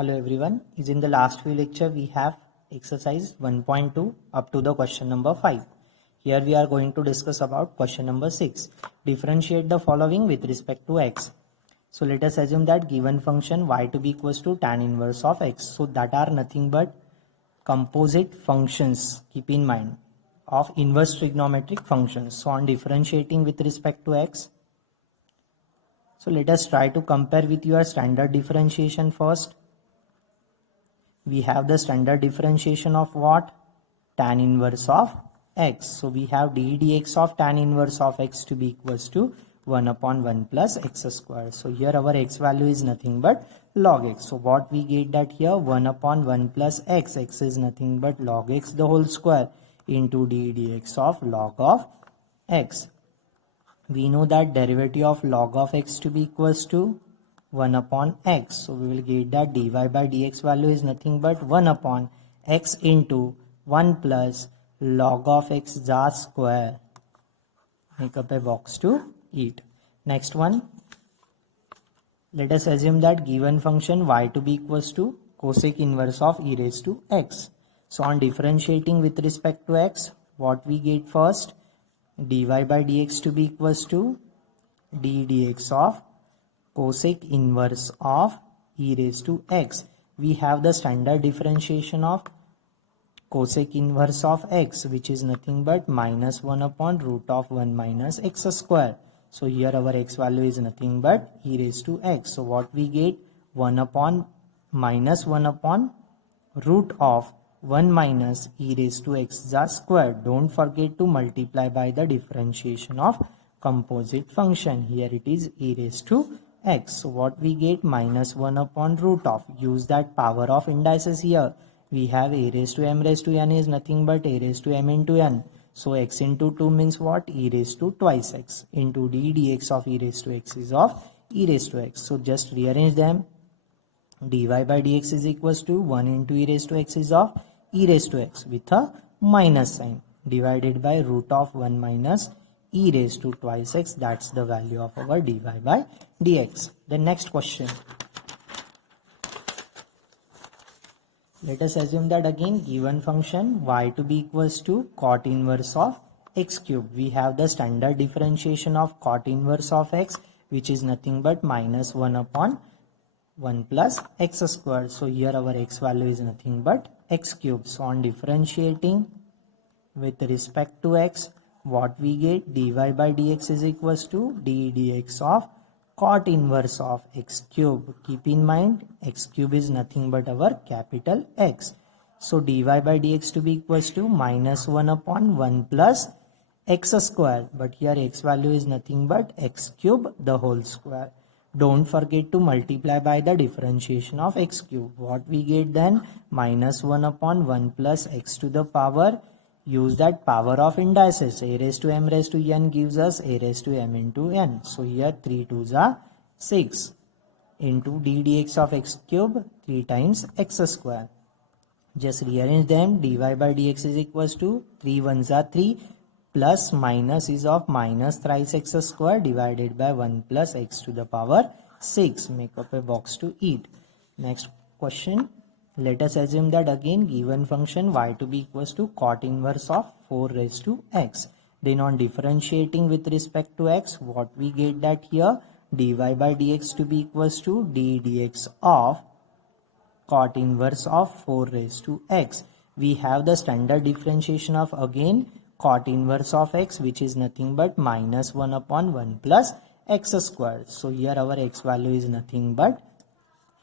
Hello everyone. Is in the last few lecture we have exercise 1.2 up to the question number 5. Here we are going to discuss about question number 6. Differentiate the following with respect to x. So let us assume that given function y to be equals to tan inverse of x. So that are nothing but composite functions, keep in mind, of inverse trigonometric functions. So on differentiating with respect to x, so let us try to compare with your standard differentiation first. We have the standard differentiation of what? Tan inverse of x. So we have d dx of tan inverse of x to be equals to 1 upon 1 plus x square. So here our x value is nothing but log x. So what we get that here 1 upon 1 plus x. X is nothing but log x the whole square into d dx of log of x. We know that derivative of log of x to be equals to 1 upon x. So we will get that dy by dx value is nothing but 1 upon x into 1 plus log of x the square. Make up a box to eat. Next one. Let us assume that given function y to be equals to cosec inverse of e raised to x. So on differentiating with respect to x, what we get first? Dy by dx to be equals to d dx of cosec inverse of e raised to x. We have the standard differentiation of cosec inverse of x, which is nothing but minus 1 upon root of 1 minus x square. So here our x value is nothing but e raised to x. So what we get? 1 upon minus 1 upon root of 1 minus e raised to x the square. Don't forget to multiply by the differentiation of composite function. Here it is e raised to x. So what we get? Minus 1 upon root of. Use that power of indices here. We have a raised to m raised to n is nothing but a raised to m into n. So x into 2 means what? E raised to twice x into d dx of e raised to x is of e raised to x. So just rearrange them. Dy by dx is equals to 1 into e raised to x is of e raised to x with a minus sign divided by root of 1 minus e raised to twice x. That's the value of our dy by dx. The next question. Let us assume that again given function y to be equals to cot inverse of x cube. We have the standard differentiation of cot inverse of x, which is nothing but minus 1 upon 1 plus x square. So here our x value is nothing but x cube. So on differentiating with respect to x, what we get? Dy by dx is equals to d dx of cot inverse of x cube. Keep in mind x cube is nothing but our capital X. So dy by dx to be equals to minus 1 upon 1 plus x square. But here x value is nothing but x cube the whole square. Don't forget to multiply by the differentiation of x cube. What we get then? Minus 1 upon 1 plus x to the power. Use that power of indices. A raised to m raised to n gives us a raised to m into n. So here 3 2s are 6 into d dx of x cube 3 times x square. Just rearrange them. Dy by dx is equals to 3 1s are 3 plus minus is of minus thrice x square divided by 1 plus x to the power 6. Make up a box to eat. Next question. Let us assume that again given function y to be equals to cot inverse of 4 raised to x. Then on differentiating with respect to x, what we get that here? Dy by dx to be equals to d dx of cot inverse of 4 raised to x. We have the standard differentiation of again cot inverse of x, which is nothing but minus 1 upon 1 plus x square. So here our x value is nothing but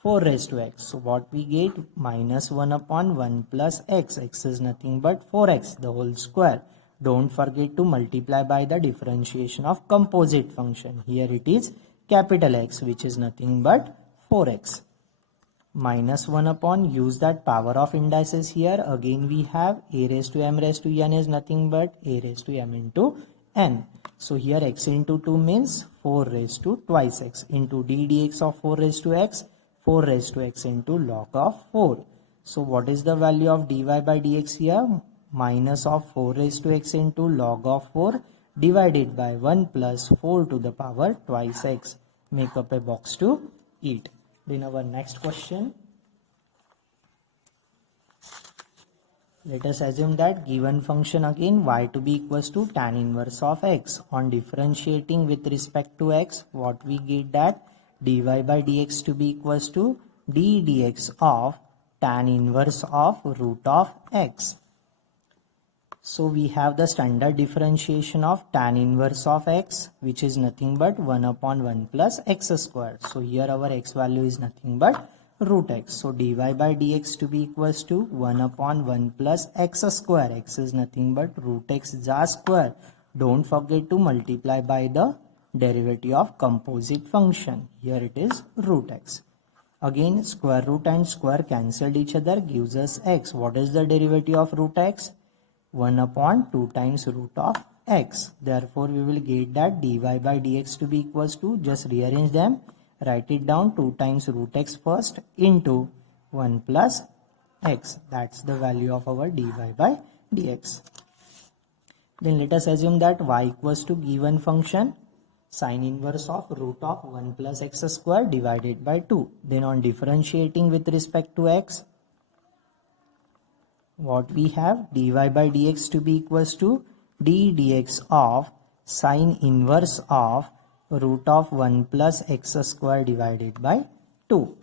4 raised to x. So what we get? Minus 1 upon 1 plus x. X is nothing but 4x the whole square. Don't forget to multiply by the differentiation of composite function. Here it is capital X, which is nothing but 4x. Minus 1 upon, use that power of indices here. Again we have a raised to m raised to n is nothing but a raised to m into n. So here x into 2 means 4 raised to twice x into d dx of 4 raised to x. 4 raised to x into log of 4. So what is the value of dy by dx here? Minus of 4 raised to x into log of 4 divided by 1 plus 4 to the power twice x. Make up a box to eat. Then our next question. Let us assume that given function again y to be equals to tan inverse of x. On differentiating with respect to x, what we get that dy by dx to be equals to d dx of tan inverse of root of x. So we have the standard differentiation of tan inverse of x, which is nothing but 1 upon 1 plus x square. So here our x value is nothing but root x. So dy by dx to be equals to 1 upon 1 plus x square. X is nothing but root x square. Don't forget to multiply by the derivative of composite function. Here it is root x. Again, square root and square cancelled each other, gives us x. What is the derivative of root x? 1 upon 2 times root of x. Therefore, we will get that dy by dx to be equals to, just rearrange them, write it down, 2 times root x first into 1 plus x. That's the value of our dy by dx. Then let us assume that y equals to given function sin inverse of root of 1 plus x square divided by 2. Then on differentiating with respect to x, what we have, dy by dx to be equals to d dx of sin inverse of root of 1 plus x square divided by 2.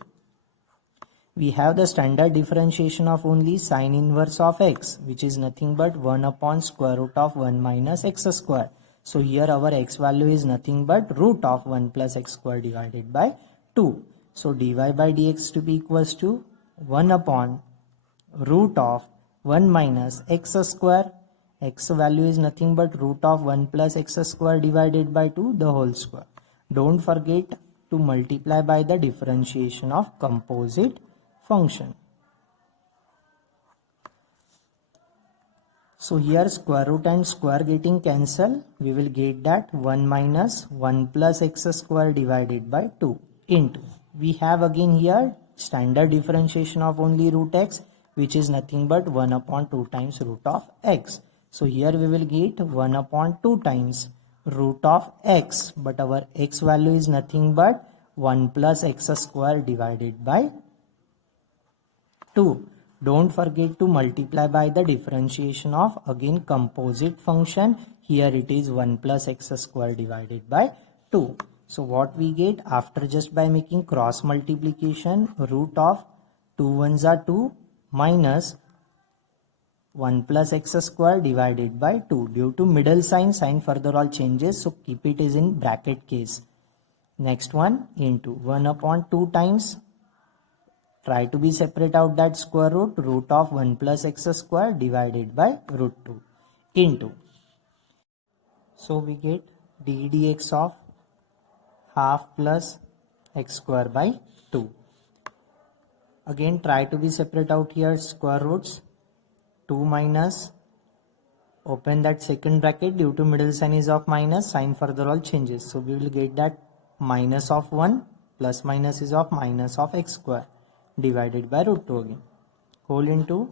We have the standard differentiation of only sin inverse of x, which is nothing but 1 upon square root of 1 minus x square. So here our x value is nothing but root of 1 plus x square divided by 2. So dy by dx to be equals to 1 upon root of 1 minus x square. X value is nothing but root of 1 plus x square divided by 2 the whole square. Don't forget to multiply by the differentiation of composite function. So here square root and square getting cancelled, we will get that 1 minus 1 plus x square divided by 2 into, we have again here standard differentiation of only root x, which is nothing but 1 upon 2 times root of x. So here we will get 1 upon 2 times root of x, but our x value is nothing but 1 plus x square divided by 2. Don't forget to multiply by the differentiation of again composite function. Here it is 1 plus x square divided by 2. So what we get after just by making cross multiplication, root of 2 ones are 2 minus 1 plus x square divided by 2. Due to middle sign further all changes, so keep it is in bracket case. Next one into 1 upon 2 times, try to be separate out that square root of 1 plus x square divided by root 2 into. So we get d dx of half plus x square by 2. Again try to be separate out here square roots. 2 minus, open that second bracket, due to middle sign is of minus, sign further all changes. So we will get that minus of 1 plus minus is of minus of x square divided by root 2 again. Whole into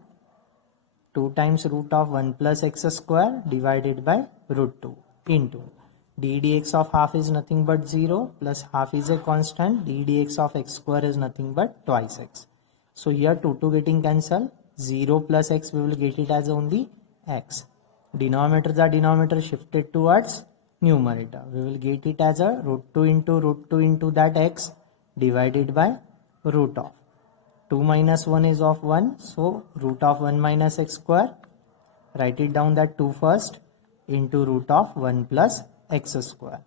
2 times root of 1 plus x square divided by root 2 into d dx of half is nothing but 0 plus half is a constant, d dx of x square is nothing but twice x. So here 2 getting cancelled, 0 plus x we will get it as only x. Denominators are denominator shifted towards numerator. We will get it as a root 2 into that x divided by root of 2 minus 1 is of 1. So root of 1 minus x square. Write it down that 2 first into root of 1 plus x square.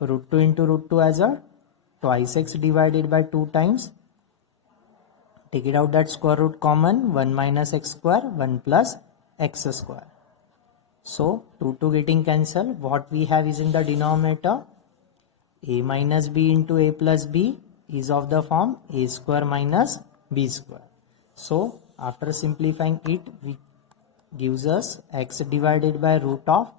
Root 2 into root 2 as a twice x divided by 2 times. Take it out that square root common, 1 minus x square, 1 plus x square. So 2 getting cancelled. What we have is in the denominator, a minus b into a plus b is of the form a square minus b square. So after simplifying it, we gives us x divided by root of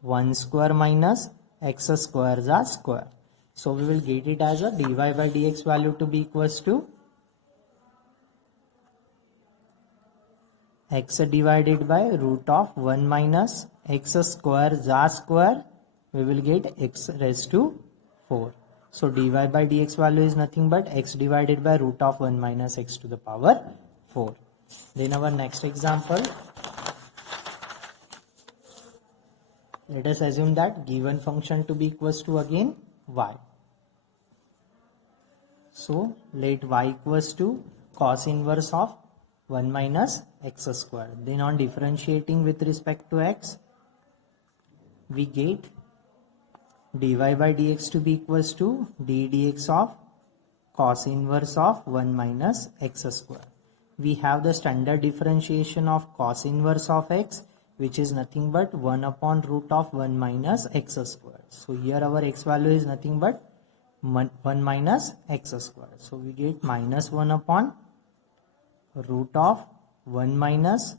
1 square minus x square is a square. So we will get it as a dy by dx value to be equals to x divided by root of 1 minus x square square, we will get x raised to 4. So dy by dx value is nothing but x divided by root of 1 minus x to the power 4. Then our next example, Let us assume that given function to be equals to again y. So let y equals to cos inverse of 1 minus x square. Then on differentiating with respect to x, we get dy by dx to be equals to d dx of cos inverse of 1 minus x square. We have the standard differentiation of cos inverse of x, which is nothing but 1 upon root of 1 minus x square. So here our x value is nothing but 1 minus x square. So we get minus 1 upon root of 1 minus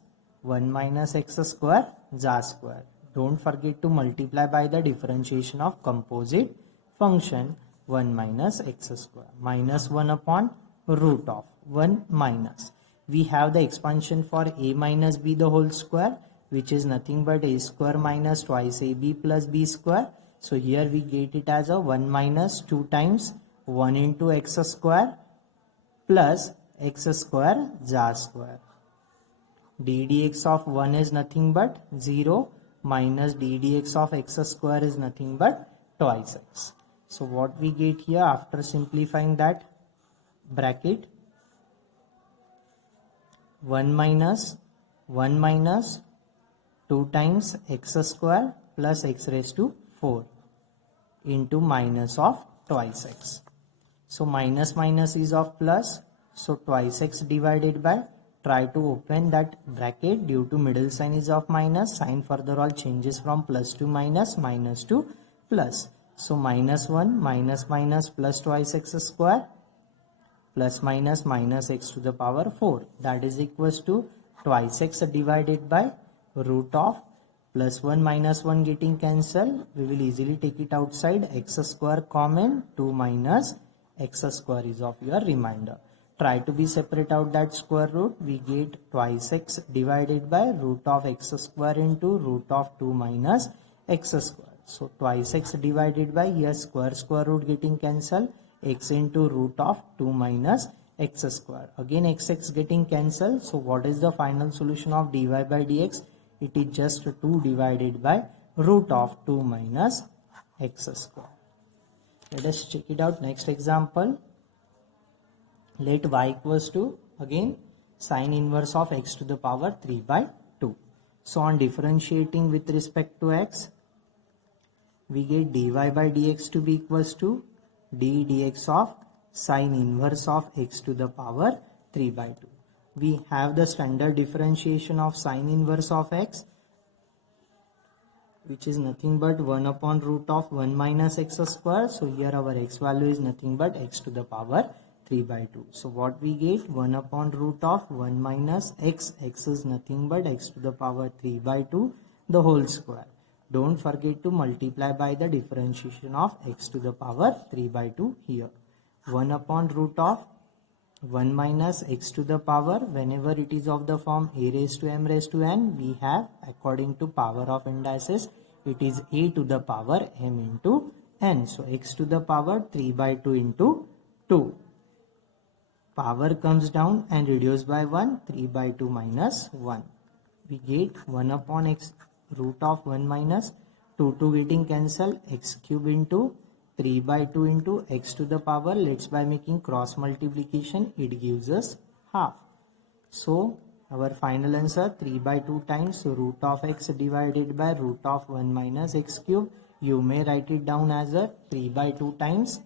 x square ja square. Don't forget to multiply by the differentiation of composite function 1 minus x square. Minus 1 upon root of 1 minus. We have the expansion for a minus b the whole square, which is nothing but a square minus twice ab plus b square. So here we get it as a 1 minus 2 times 1 into x square plus x square ja square. d dx of 1 is nothing but 0 minus d dx of x square is nothing but twice x. So what we get here after simplifying that bracket, 1 minus 2 times x square plus x raised to 4 into minus of twice x. So minus is of plus, so twice x divided by, try to open that bracket, due to middle sign is of minus, sign further all changes from plus to minus to plus. So minus 1 minus plus twice x square plus minus x to the power 4, that is equals to twice x divided by root of plus 1 minus 1 getting cancelled. We will easily take it outside, x square common, 2 minus x square is of your remainder. Try to be separate out that square root. We get twice x divided by root of x square into root of 2 minus x square. So twice x divided by, here square root getting cancelled, x into root of 2 minus x square. Again x getting cancelled. So what is the final solution of dy by dx? It is just 2 divided by root of 2 minus x square. Let us check it out. Next example. Let y equals to again sine inverse of x to the power 3 by 2. So on differentiating with respect to x, we get dy by dx to be equals to d dx of sine inverse of x to the power 3 by 2. We have the standard differentiation of sine inverse of x, which is nothing but 1 upon root of 1 minus x square. So here our x value is nothing but x to the power 3 by 2. So what we get, 1 upon root of 1 minus x is nothing but x to the power 3 by 2 the whole square. Don't forget to multiply by the differentiation of x to the power 3 by 2 here. 1 upon root of 1 minus x to the power, whenever it is of the form a raised to m raised to n, we have according to power of indices, it is a to the power m into n. So x to the power 3 by 2 into 2. Power comes down and reduced by 1, 3 by 2 minus 1. We get 1 upon x root of 1 minus 2 getting cancelled, x cube into 3 by 2 into x to the power, let's by making cross multiplication, it gives us half. So our final answer 3 by 2 times root of x divided by root of 1 minus x cube. You may write it down as a 3 by 2 times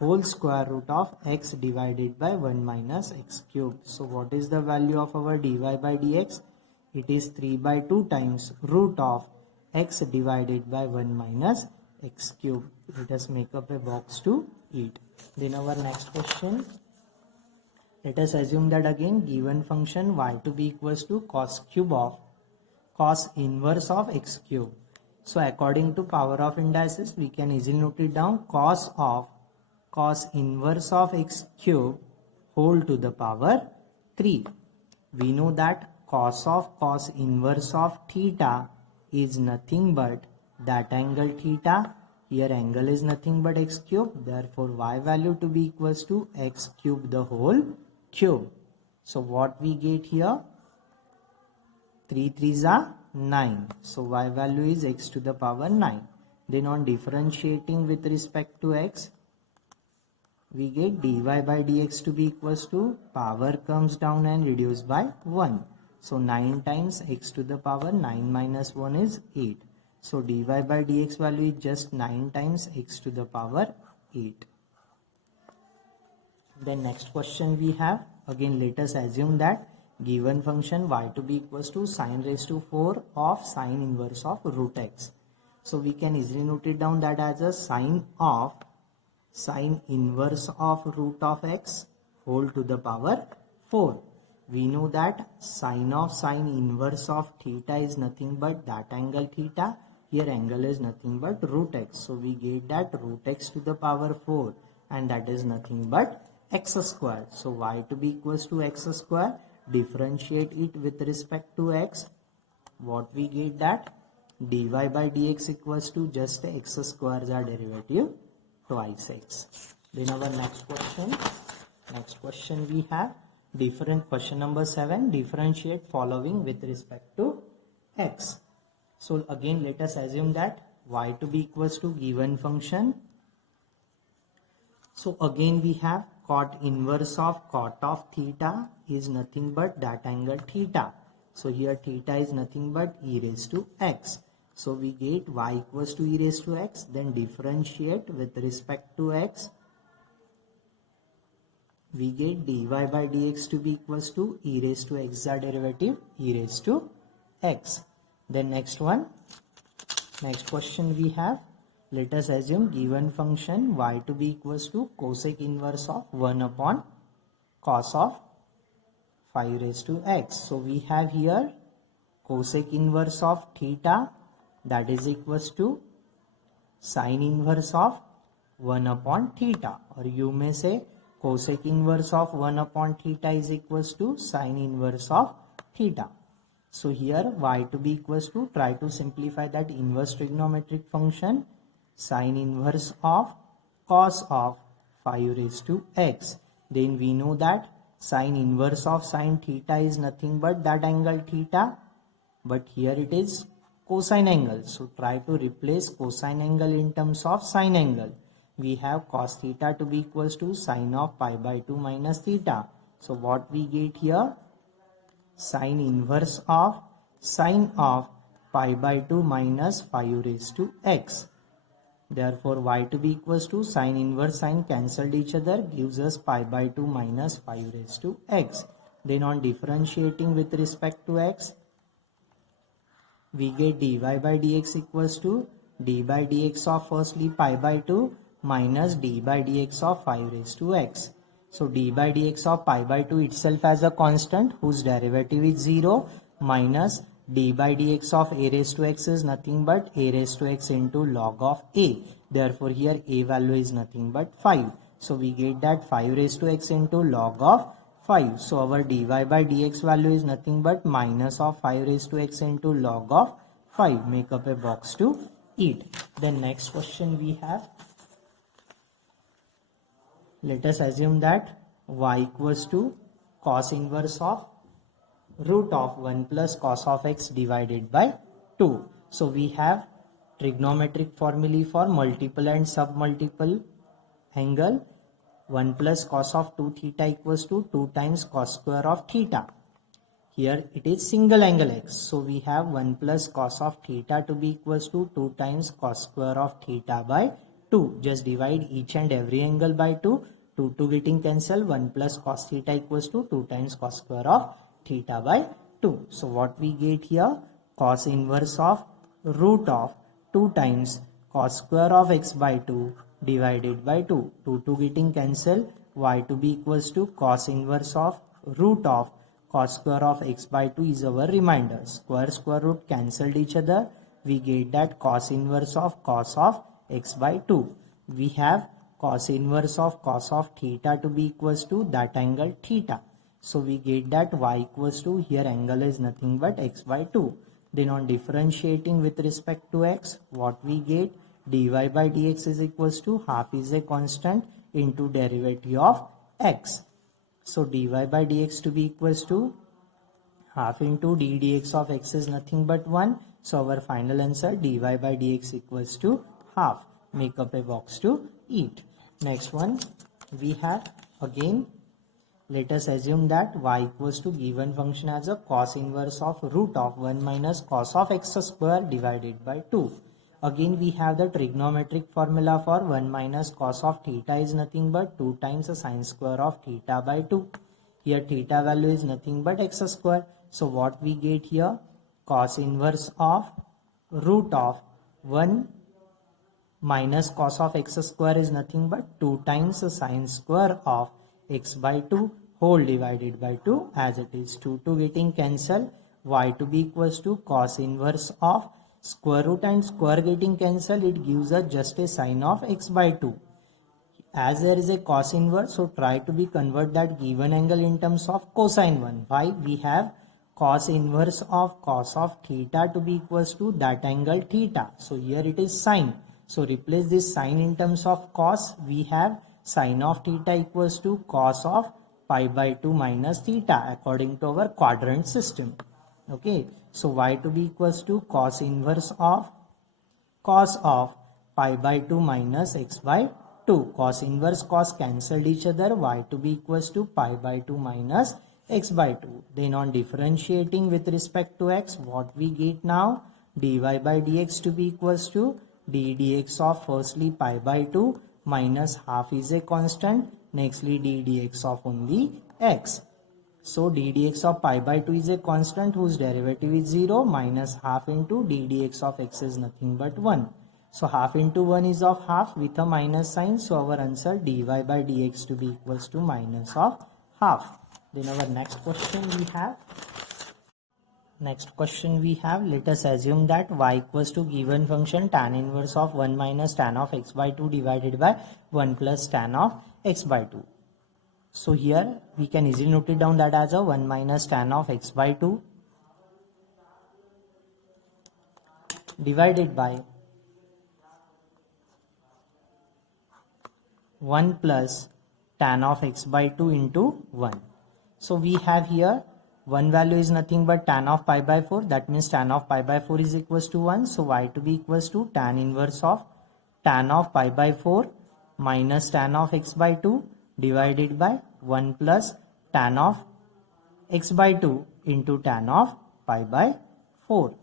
whole square root of x divided by 1 minus x cube. So what is the value of our dy by dx? It is 3 by 2 times root of x divided by 1 minus x cube. Let us make up a box to eat. Then our next question. Let us assume that again given function y to be equals to cos cube of cos inverse of x cube. So according to power of indices, we can easily note it down, cos of cos inverse of x cube whole to the power 3. We know that cos of cos inverse of theta is nothing but that angle theta. Here angle is nothing but x cube. Therefore y value to be equals to x cube the whole cube. So what we get here, 3 3s are 9. So y value is x to the power 9. Then on differentiating with respect to x, we get dy by dx to be equals to power comes down and reduced by 1. So 9 times x to the power 9 minus 1 is 8. So dy by dx value is just 9 times x to the power 8. Then next question we have, again let us assume that given function y to be equals to sine raised to 4 of sine inverse of root x. So we can easily note it down that as a sine of sine inverse of root of x whole to the power 4. We know that sine of sine inverse of theta is nothing but that angle theta. Here angle is nothing but root x. So we get that root x to the power 4 and that is nothing but x square. So y to be equals to x square. Differentiate it with respect to x. What we get that dy by dx equals to just x squares are derivative twice x. Then our next question we have question number 7, differentiate following with respect to x. So again let us assume that y to be equals to given function. So again we have cot inverse of cot of theta is nothing but that angle theta. So here theta is nothing but e raised to x. So we get y equals to e raised to x, then differentiate with respect to x. We get dy by dx to be equals to e raised to x are derivative e raised to x. Then next question we have, let us assume given function y to be equals to cosec inverse of 1 upon cos of 5 raised to x. So we have here cosec inverse of theta, that is equals to sine inverse of 1 upon theta, or you may say cosec inverse of 1 upon theta is equals to sine inverse of theta. So here y to be equals to, try to simplify that inverse trigonometric function, sine inverse of cos of 5 raised to x. Then we know that sine inverse of sine theta is nothing but that angle theta, but here it is cosine angle. So try to replace cosine angle in terms of sine angle. We have cos theta to be equals to sine of pi by 2 minus theta. So what we get here, sine inverse of sine of pi by 2 minus 5 raised to x. Therefore y to be equals to sine inverse sine cancelled each other, gives us pi by 2 minus 5 raised to x. Then on differentiating with respect to x, we get dy by dx equals to d by dx of firstly pi by 2 minus d by dx of 5 raised to x. So d by dx of pi by 2 itself as a constant whose derivative is 0 minus d by dx of a raised to x is nothing but a raised to x into log of a. Therefore here a value is nothing but 5. So we get that 5 raised to x into log of 5. So our dy by dx value is nothing but minus of 5 raised to x into log of 5. Make up a box to eat. Then next question we have, let us assume that y equals to cos inverse of root of 1 plus cos of x divided by 2. So we have trigonometric formulae for multiple and submultiple angle. 1 plus cos of 2 theta equals to 2 times cos square of theta. Here it is single angle x. So we have 1 plus cos of theta to be equals to 2 times cos square of theta by 2. Just divide each and every angle by 2. 2 getting cancelled. 1 plus cos theta equals to 2 times cos square of theta by 2. So what we get here, cos inverse of root of 2 times cos square of x by 2 divided by 2. 2 getting cancelled. Y to be equals to cos inverse of root of cos square of x by 2 is our remainder. Square root cancelled each other. We get that cos inverse of cos of x by 2. We have cos inverse of cos of theta to be equals to that angle theta. So we get that y equals to, here angle is nothing but x by 2. Then on differentiating with respect to x, what we get, dy by dx is equals to half is a constant into derivative of x. So dy by dx to be equals to half into d dx of x is nothing but 1. So our final answer dy by dx equals to half. Make up a box to eat. Next one we have again, let us assume that y equals to given function as a cos inverse of root of 1 minus cos of x square divided by 2. Again we have the trigonometric formula for 1 minus cos of theta is nothing but 2 times the sine square of theta by 2. Here theta value is nothing but x square. So what we get here? Cos inverse of root of 1 minus cos of x square is nothing but 2 times the sine square of x by 2 whole divided by 2 as it is. 2 getting cancelled. Y to be equals to cos inverse of square root and square getting cancelled. It gives us just a sine of x by 2. As there is a cos inverse, so try to be convert that given angle in terms of cosine 1. Why? We have cos inverse of cos of theta to be equals to that angle theta. So here it is sine. So replace this sine in terms of cos. We have sine of theta equals to cos of pi by 2 minus theta according to our quadrant system. Okay. So y to be equals to cos inverse of cos of pi by 2 minus x by 2. Cos inverse cos cancelled each other. Y to be equals to pi by 2 minus x by 2. Then on differentiating with respect to x, what we get now? Dy by dx to be equals to d dx of firstly pi by 2 minus half is a constant. Nextly d dx of only x. So d dx of pi by 2 is a constant whose derivative is 0 minus half into d dx of x is nothing but 1. So half into 1 is of half with a minus sign. So our answer dy by dx to be equals to minus of half. Then our next question we have. Let us assume that y equals to given function tan inverse of 1 minus tan of x by 2 divided by 1 plus tan of x by 2. So here we can easily note it down that as a 1 minus tan of x by 2 divided by 1 plus tan of x by 2 into 1. So we have here one value is nothing but tan of pi by 4. That means tan of pi by 4 is equals to 1. So y to be equals to tan inverse of tan of pi by 4 minus tan of x by 2 divided by 1 plus tan of x by 2 into tan of pi by 4.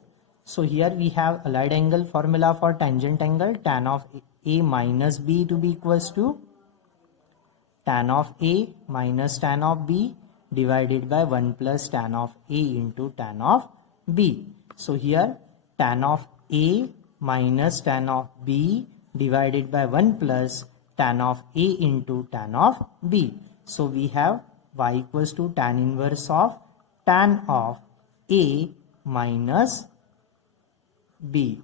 So here we have allied angle formula for tangent angle. Tan of a minus b to be equals to tan of a minus tan of b divided by 1 plus tan of a into tan of b. So here tan of a minus tan of b divided by 1 plus tan of a into tan of b. So we have y equals to tan inverse of tan of a minus b.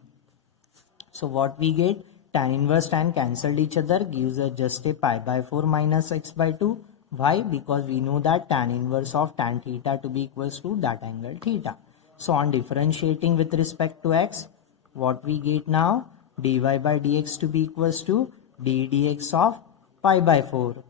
So what we get? Tan inverse tan cancelled each other, gives us just a pi by 4 minus x by 2. Why? Because we know that tan inverse of tan theta to be equals to that angle theta. So on differentiating with respect to x, what we get now? Dy by dx to be equals to d dx of pi by 4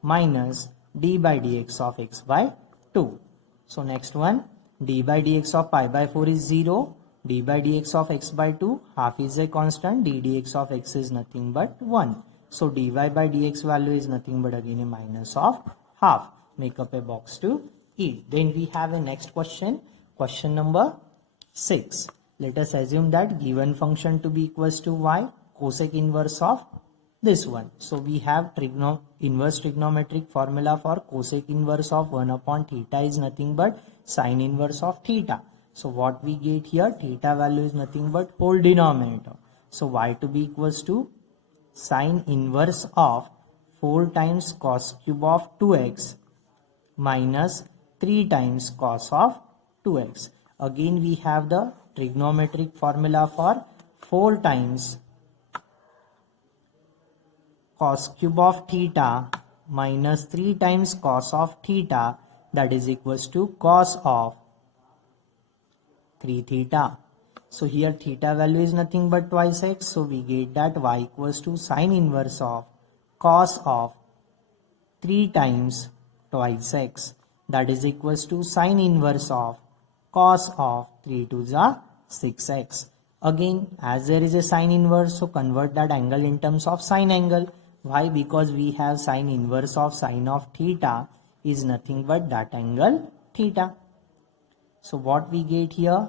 minus d by dx of x by 2. So next one, d by dx of pi by 4 is 0. D by dx of x by 2, half is a constant, d dx of x is nothing but 1. So dy by dx value is nothing but again a minus of half. Make up a box to eat. Then we have a next question. Question number 6. Let us assume that given function to be equals to y, cosec inverse of this one. So we have inverse trigonometric formula for cosec inverse of 1 upon theta is nothing but sine inverse of theta. So what we get here, theta value is nothing but whole denominator. So y to be equals to sine inverse of 4 times cos cube of 2x minus 3 times cos of 2x. Again we have the trigonometric formula for 4 times cos cube of theta minus 3 times cos of theta, that is equals to cos of 3 theta. So here theta value is nothing but twice x. So we get that y equals to sine inverse of cos of 3 times twice x. that is equals to sine inverse of cos of 3 to the 6x. Again, as there is a sine inverse, so convert that angle in terms of sine angle. Why? Because we have sine inverse of sine of theta is nothing but that angle theta. So what we get here?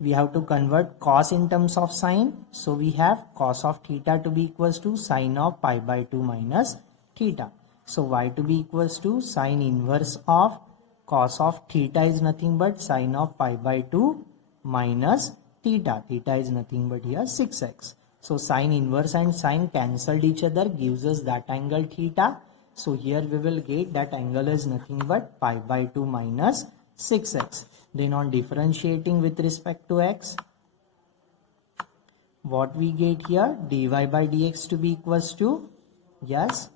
We have to convert cos in terms of sine. So we have cos of theta to be equals to sine of pi by 2 minus theta. So y to be equals to sine inverse of cos of theta is nothing but sine of pi by 2 minus theta. Theta is nothing but here 6x. So sine inverse and sine cancelled each other, gives us that angle theta. So here we will get that angle is nothing but pi by 2 minus 6x. Then on differentiating with respect to x, what we get here? Dy by dx to be equals to, yes,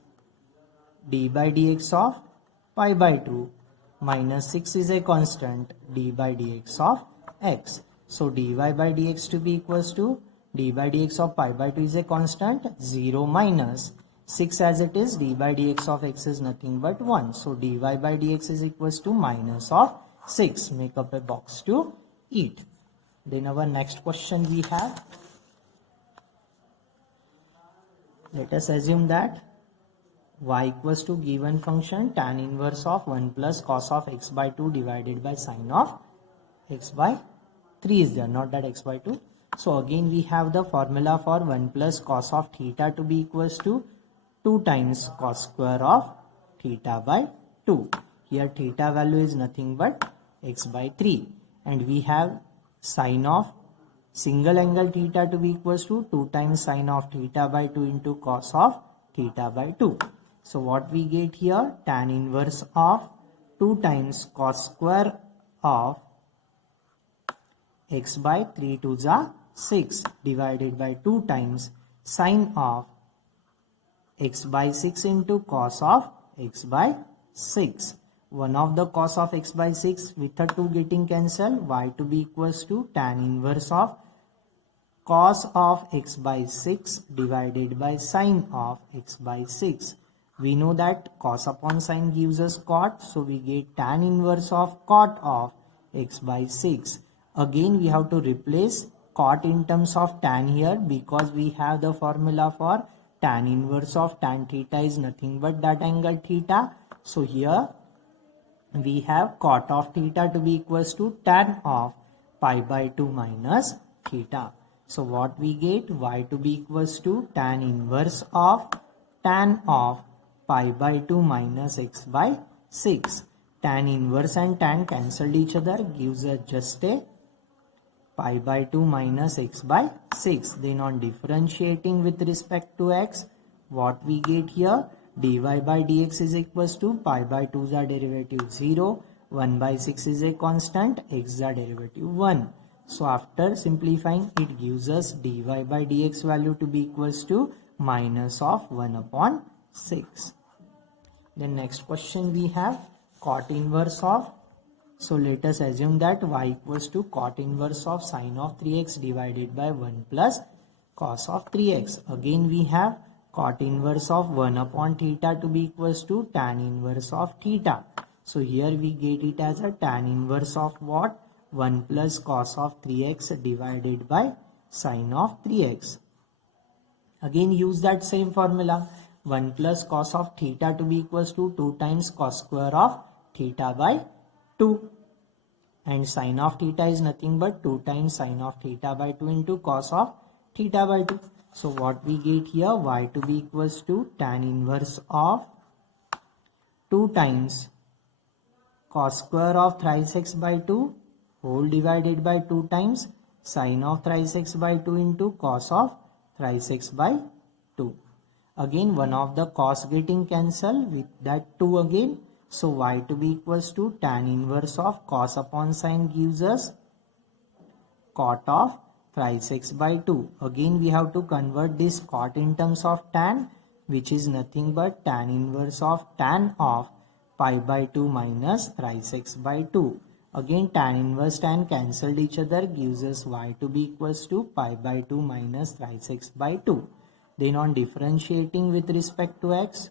d by dx of pi by 2 minus 6 is a constant, d by dx of x. So dy by dx to be equals to d by dx of pi by 2 is a constant, 0 minus 6 as it is, d by dx of x is nothing but 1. So dy by dx is equals to minus of 6. Make up a box to eat. Then our next question we have. Let us assume that y equals to given function tan inverse of 1 plus cos of x by 2 divided by sine of x by 3 is there, not that x by 2. So again we have the formula for 1 plus cos of theta to be equals to 2 times cos square of theta by 2. Here theta value is nothing but x by 3. And we have sine of single angle theta to be equals to 2 times sine of theta by 2 into cos of theta by 2. So what we get here? Tan inverse of 2 times cos square of x by 3 to the 6 divided by 2 times sine of x by 6 into cos of x by 6. One of the cos of x by 6 with a 2 getting cancelled, y to be equals to tan inverse of cos of x by 6 divided by sine of x by 6. We know that cos upon sine gives us cot, so we get tan inverse of cot of x by 6. Again we have to replace cot in terms of tan here, because we have the formula for tan inverse of tan theta is nothing but that angle theta. So here we have cot of theta to be equals to tan of pi by 2 minus theta. So what we get? Y to be equals to tan inverse of tan of pi by 2 minus x by 6. Tan inverse and tan cancelled each other, gives us just a pi by 2 minus x by 6. Then on differentiating with respect to x, what we get here? Dy by dx is equals to pi by 2 is our derivative 0, 1 by 6 is a constant, x is our derivative 1. So after simplifying, it gives us dy by dx value to be equals to minus of 1 upon 6. Then next question we have cot inverse of. So let us assume that y equals to cot inverse of sine of 3x divided by 1 plus cos of 3x. Again we have cot inverse of 1 upon theta to be equals to tan inverse of theta. So here we get it as a tan inverse of what? 1 plus cos of 3x divided by sine of 3x. Again use that same formula. 1 plus cos of theta to be equals to 2 times cos square of theta by 2. And sine of theta is nothing but 2 times sine of theta by 2 into cos of theta by 2. So what we get here? Y to be equals to tan inverse of 2 times cos square of thrice x by 2 whole divided by 2 times sine of thrice x by 2 into cos of thrice x by 2. Again one of the cos getting cancelled with that 2 again. So y to be equals to tan inverse of cos upon sine gives us cot of thrice x by 2. Again we have to convert this cot in terms of tan, which is nothing but tan inverse of tan of pi by 2 minus thrice x by 2. Again tan inverse tan cancelled each other, gives us y to be equals to pi by 2 minus thrice x by 2. Then on differentiating with respect to x,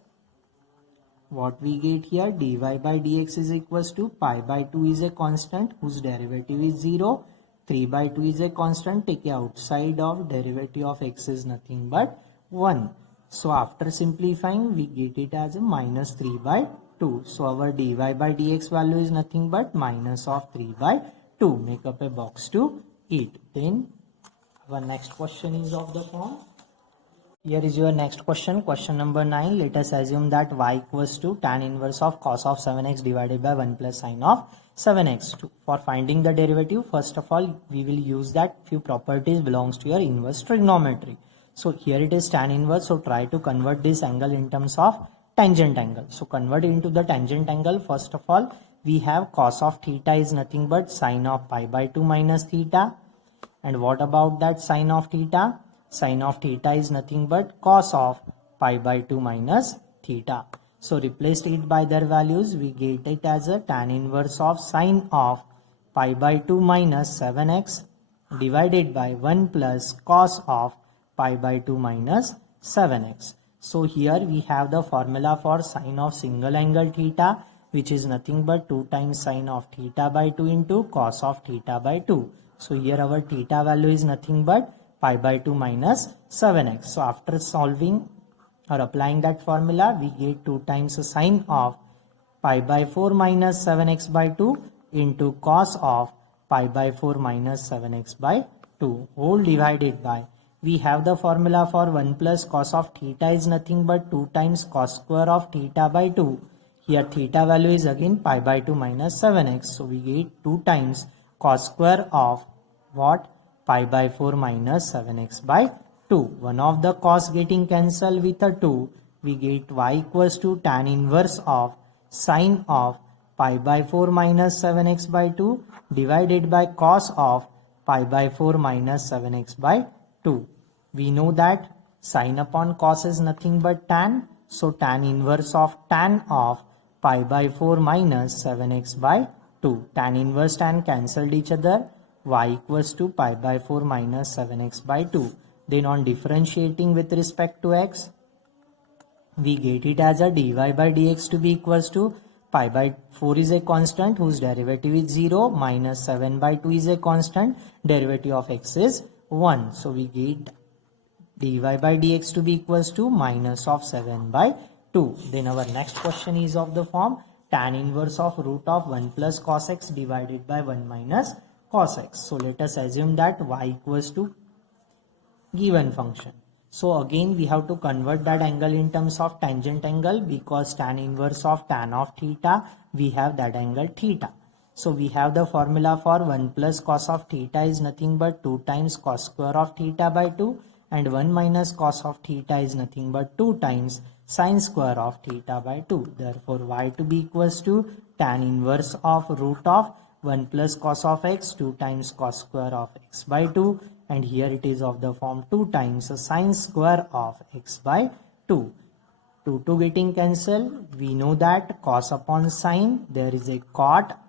what we get here, dy by dx is equals to pi by 2 is a constant whose derivative is 0. 3 by 2 is a constant, take outside of derivative of x is nothing but 1. So after simplifying, we get it as a minus 3 by 2. So our dy by dx value is nothing but minus of 3 by 2. Make up a box to it. Then our next question is of the form. Here is your next question, question number 9. Let us assume that y equals to tan inverse of cos of 7x divided by 1 plus sin of 7x. For finding the derivative, first of all, we will use that few properties belongs to your inverse trigonometry. So here it is tan inverse, so try to convert this angle in terms of tangent angle. So convert into the tangent angle. First of all, we have cos of theta is nothing but sin of pi by 2 minus theta. And what about that sin of theta? Sin of theta is nothing but cos of pi by 2 minus theta. So replace it by their values. We get it as a tan inverse of sin of pi by 2 minus 7x divided by 1 plus cos of pi by 2 minus 7x. So here we have the formula for sin of single angle theta, which is nothing but 2 times sin of theta by 2 into cos of theta by 2. So here our theta value is nothing but pi by 2 minus 7x. So after solving or applying that formula, we get 2 times the sine of pi by 4 minus 7x by 2 into cos of pi by 4 minus 7x by 2 whole divided by, we have the formula for 1 plus cos of theta is nothing but 2 times cos square of theta by 2. Here theta value is again pi by 2 minus 7x. So we get 2 times cos square of what? Pi by 4 minus 7x by 2. One of the cos getting cancelled with a 2. We get y equals to tan inverse of sine of pi by 4 minus 7x by 2 divided by cos of pi by 4 minus 7x by 2. We know that sine upon cos is nothing but tan. So tan inverse of tan of pi by 4 minus 7x by 2. Tan inverse tan cancelled each other. Y equals to pi by 4 minus 7x by 2. Then on differentiating with respect to x, we get it as a dy by dx to be equals to pi by 4 is a constant whose derivative is 0 minus 7 by 2 is a constant, derivative of x is 1. So we get dy by dx to be equals to minus of 7 by 2. Then our next question is of the form tan inverse of root of 1 plus cos x divided by 1 minus cos x. So let us assume that y equals to given function. So again we have to convert that angle in terms of tangent angle, because tan inverse of tan of theta, we have that angle theta. So we have the formula for 1 plus cos of theta is nothing but 2 times cos square of theta by 2, and 1 minus cos of theta is nothing but 2 times sin square of theta by 2. Therefore y to be equals to tan inverse of root of 1 plus cos of x 2 times cos square of x by 2, and here it is of the form 2 times sin square of x by 2. 2 getting cancelled. We know that cos upon sin, there is a cot,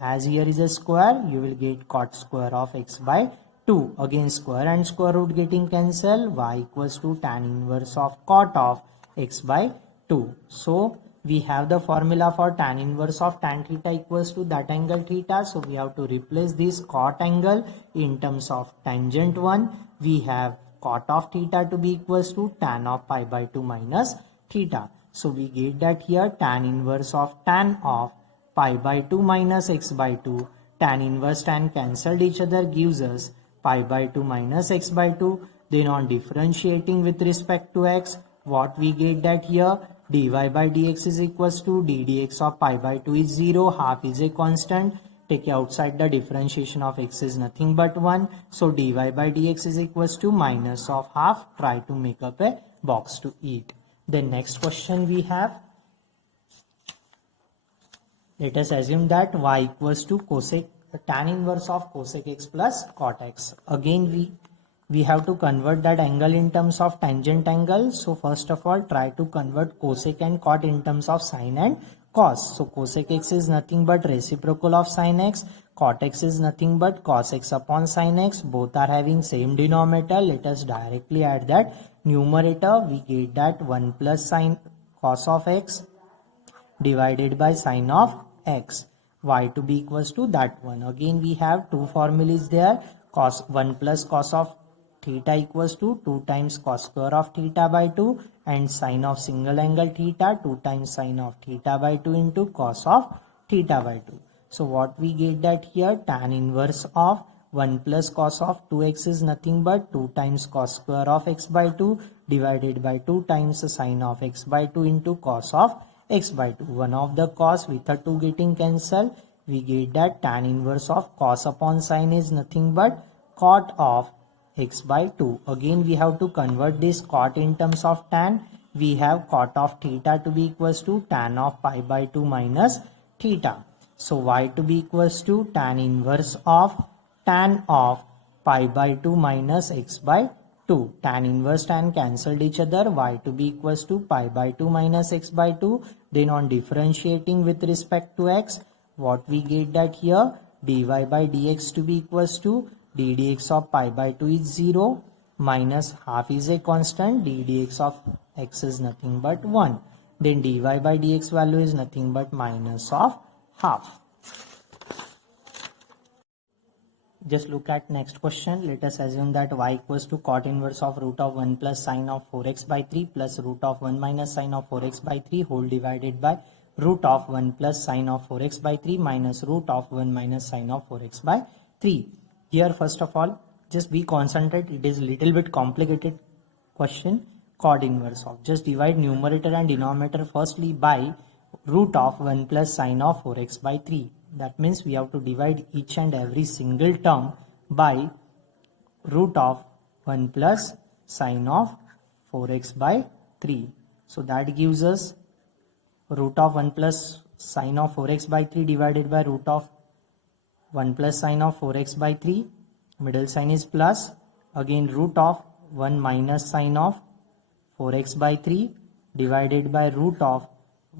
as here is a square, you will get cot square of x by 2. Again square and square root getting cancelled. Y equals to tan inverse of cot of x by 2. So we have the formula for tan inverse of tan theta equals to that angle theta. So we have to replace this cot angle in terms of tangent 1. We have cot of theta to be equals to tan of pi by 2 minus theta. So we get that here tan inverse of tan of pi by 2 minus x by 2. Tan inverse tan cancelled each other, gives us pi by 2 minus x by 2. Then on differentiating with respect to x, what we get that here dy by dx is equals to d dx of pi by 2 is 0, half is a constant, take outside the differentiation of x is nothing but 1. So dy by dx is equals to minus of half. Try to make up a box to it. Then next question we have, let us assume that y equals to cosec tan inverse of cosec x plus cot x. Again we have to convert that angle in terms of tangent angle. So first of all, try to convert cosec and cot in terms of sine and cos. So cosec x is nothing but reciprocal of sine x, cot x is nothing but cos x upon sine x. Both are having same denominator. Let us directly add that numerator. We get that 1 plus sine cos of x divided by sine of x. Y to be equals to that one. Again we have two formulas there. Cos 1 plus cos of theta equals to 2 times cos square of theta by 2 and sine of single angle theta 2 times sine of theta by 2 into cos of theta by 2. So what we get that here, tan inverse of 1 plus cos of 2x is nothing but 2 times cos square of x by 2 divided by 2 times sine of x by 2 into cos of x by 2. One of the cos with a 2 getting cancelled, we get that tan inverse of cos upon sine is nothing but cot of x by 2. Again we have to convert this cot in terms of tan. We have cot of theta to be equals to tan of pi by 2 minus theta. So y to be equals to tan inverse of tan of pi by 2 minus x by 2. Tan inverse tan cancelled each other. Y to be equals to pi by 2 minus x by 2. Then on differentiating with respect to x, what we get that here, dy by dx to be equals to d dx of pi by 2 is 0 minus half is a constant, d dx of x is nothing but 1. Then dy by dx value is nothing but minus of half. Just look at next question. Let us assume that y equals to cot inverse of root of 1 plus sine of 4x by 3 plus root of 1 minus sine of 4x by 3 whole divided by root of 1 plus sine of 4x by 3 minus root of 1 minus sine of 4x by 3. Here first of all, just be concentrated. It is little bit complicated question. Cot inverse of, just divide numerator and denominator firstly by root of 1 plus sine of 4x by 3. That means we have to divide each and every single term by root of 1 plus sine of 4x by 3. So that gives us root of 1 plus sine of 4x by 3 divided by root of 1 plus sine of 4x by 3. Middle sign is plus. Again root of 1 minus sine of 4x by 3 divided by root of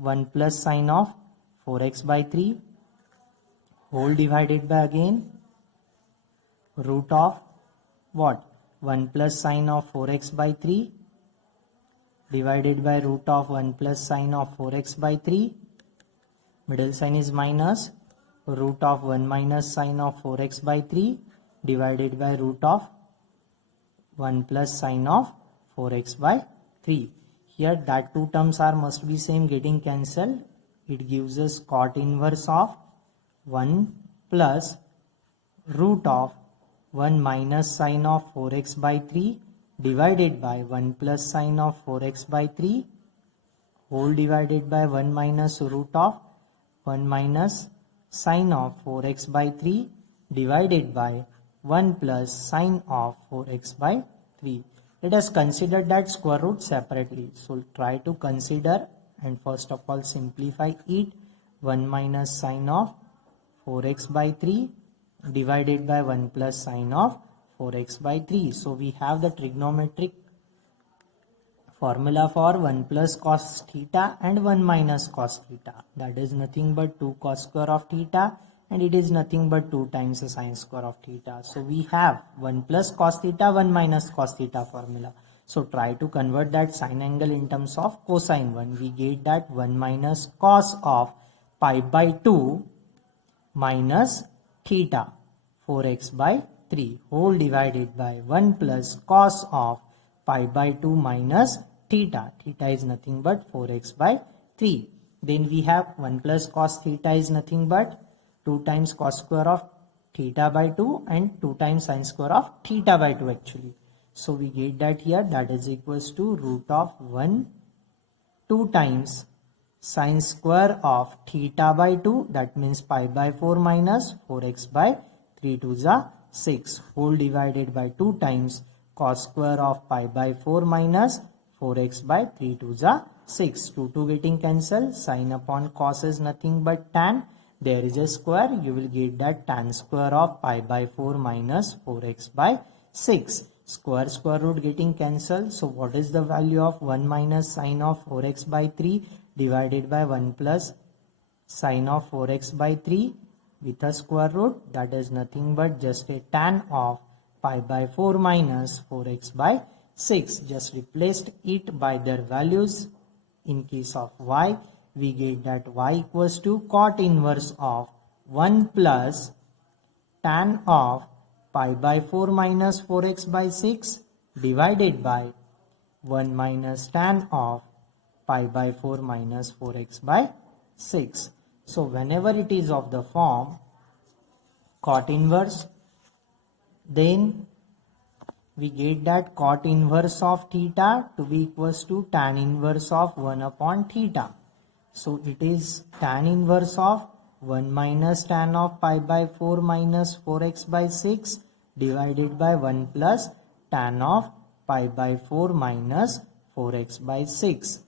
1 plus sine of 4x by 3 whole divided by again root of what, 1 plus sine of 4x by 3 divided by root of 1 plus sine of 4x by 3. Middle sign is minus root of 1 minus sine of 4x by 3 divided by root of 1 plus sine of 4x by 3. Here that two terms are must be same getting cancelled. It gives us cot inverse of 1 plus root of 1 minus sine of 4x by 3 divided by 1 plus sine of 4x by 3 whole divided by 1 minus root of 1 minus sine of 4x by 3 divided by 1 plus sine of 4x by 3. Let us consider that square root separately. So try to consider and first of all simplify it. 1 minus sine of 4x by 3 divided by 1 plus sine of 4x by 3. So we have the trigonometric formula for 1 plus cos theta and 1 minus cos theta. That is nothing but 2 cos square of theta and it is nothing but 2 times the sine square of theta. So we have 1 plus cos theta, 1 minus cos theta formula. So try to convert that sine angle in terms of cosine 1. We get that 1 minus cos of pi by 2 minus theta 4x by 3 whole divided by 1 plus cos of pi by 2 minus theta. Theta is nothing but 4x by 3. Then we have 1 plus cos theta is nothing but 2 times cos square of theta by 2 and 2 times sine square of theta by 2 actually. So we get that here, that is equals to root of 2 times sine square of theta by 2, that means pi by 4 minus 4x by 3 to the 6 whole divided by 2 times cos square of pi by 4 minus 4x by 3 to the 6. 2 getting cancelled. Sine upon cos is nothing but tan. There is a square. You will get that tan square of pi by 4 minus 4x by 6. Square root getting cancelled. So what is the value of 1 minus sine of 4x by 3 divided by 1 plus sine of 4x by 3 with a square root? That is nothing but just a tan of pi by 4 minus 4x by 6. Just replaced it by their values. In case of y, we get that y equals to cot inverse of 1 plus tan of pi by 4 minus 4x by 6 divided by 1 minus tan of pi by 4 minus 4x by 6. So whenever it is of the form cot inverse, then we get that cot inverse of theta to be equals to tan inverse of 1 upon theta. So it is tan inverse of 1 minus tan of pi by 4 minus 4x by 6 divided by 1 plus tan of pi by 4 minus 4x by 6.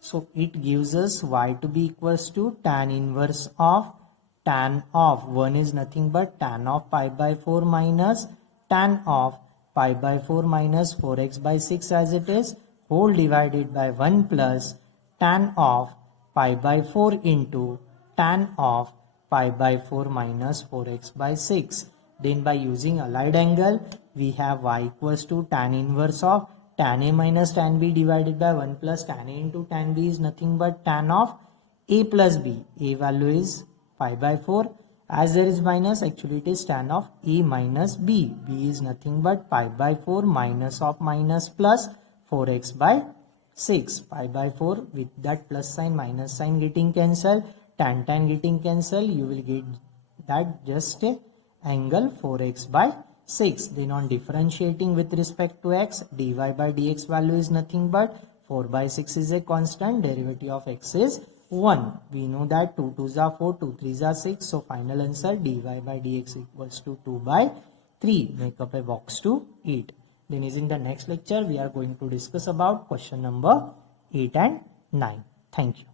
So it gives us y to be equals to tan inverse of tan of 1 is nothing but tan of pi by 4 minus tan of pi by 4 minus 4x by 6 as it is, whole divided by 1 plus tan of pi by 4 into tan of pi by 4 minus 4x by 6. Then by using allied angle, we have y equals to tan inverse of tan a minus tan b divided by 1 plus tan a into tan b is nothing but tan of a plus b. A value is pi by 4. As there is minus, actually it is tan of a minus b. B is nothing but pi by 4 minus of minus plus 4x by 6. Pi by 4 with that plus sign minus sign getting cancelled, tan getting cancelled, you will get that just a angle 4x by 6. Then on differentiating with respect to x, dy by dx value is nothing but 4 by 6 is a constant, derivative of x is 1. We know that 2 2s are 4, 2 3s are 6. So final answer dy by dx equals to 2 by 3. Make up a box to 8. Then is in the next lecture we are going to discuss about question number 8 and 9. Thank you.